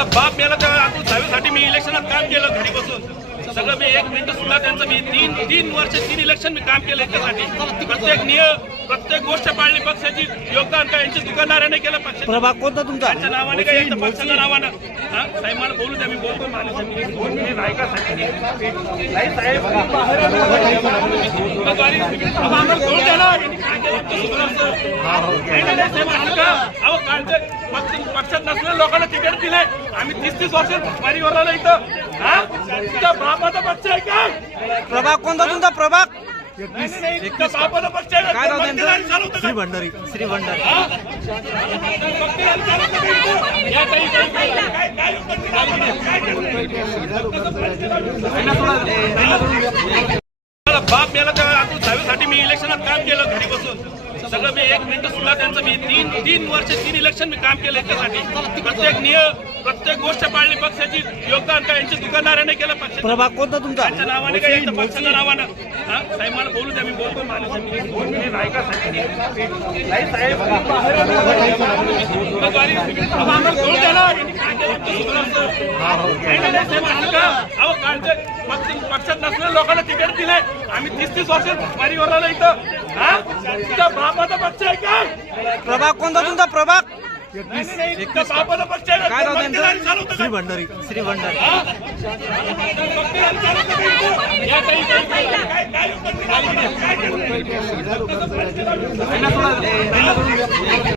मला बाप मेला त्या अतुल सावेसाठी मी इलेक्शनात काम केलं घरी बसून. सगळं मी 1 मिनिट सुद्धा त्यांचं मी तीन वर्ष 3 इलेक्शन मी काम केलं याच्यासाठी. प्रत्येक नियम प्रत्येक गोष्ट पाळली पक्षाची. योगदान काय यांच्या दुकानदाराने केलं पक्षाच्या प्रभाग कोणता तुमचा? नावाने काय यांच्या पक्षाच्या नावानं. हा साहेब मला बोलू द्या, मी बोलतो. आम्हाला बोलू द्या ना. पक्षात नसलेल्या लोकांना तिकीट दिले. आम्ही 30 वर्ष परिवाराला इथं बापाचा पक्ष आहे काय? प्रभाग कोणता तुमचा? प्रभाग बापाचा पक्ष आहे काय नाव त्यांचं? श्री भंडारी. श्री भंडारी. बाप मेला त्या अतुल सावेसाठी मी इलेक्शनात काम केलं घरी बसून. सगळं मी 1 मिनिट सुद्धा त्यांचं मी तीन वर्ष 3 इलेक्शन मी काम केलं याच्यासाठी. प्रत्येक नियम प्रत्येक गोष्ट पाळली पक्षाची. योगदान काय यांच्या दुकानदाराने केलं पक्षाच्या प्रभाग कोणता तुमचा? नावाने काय यांच्या पक्षाच्या नावानं. हा साहेब मला बोलू द्या, मी बोलतो. आम्हाला बोलू द्या ना. पक्षात नसलेल्या लोकांना तिकीट दिले. आम्ही 30 वर्ष परिवाराला इथं बापाचा पक्ष आहे काय? प्रभाग कोणता तुमचा? प्रभाग बापाचा पक्ष आहे काय नाव त्यांचं? श्री भंडारी. श्री भंडारी. काय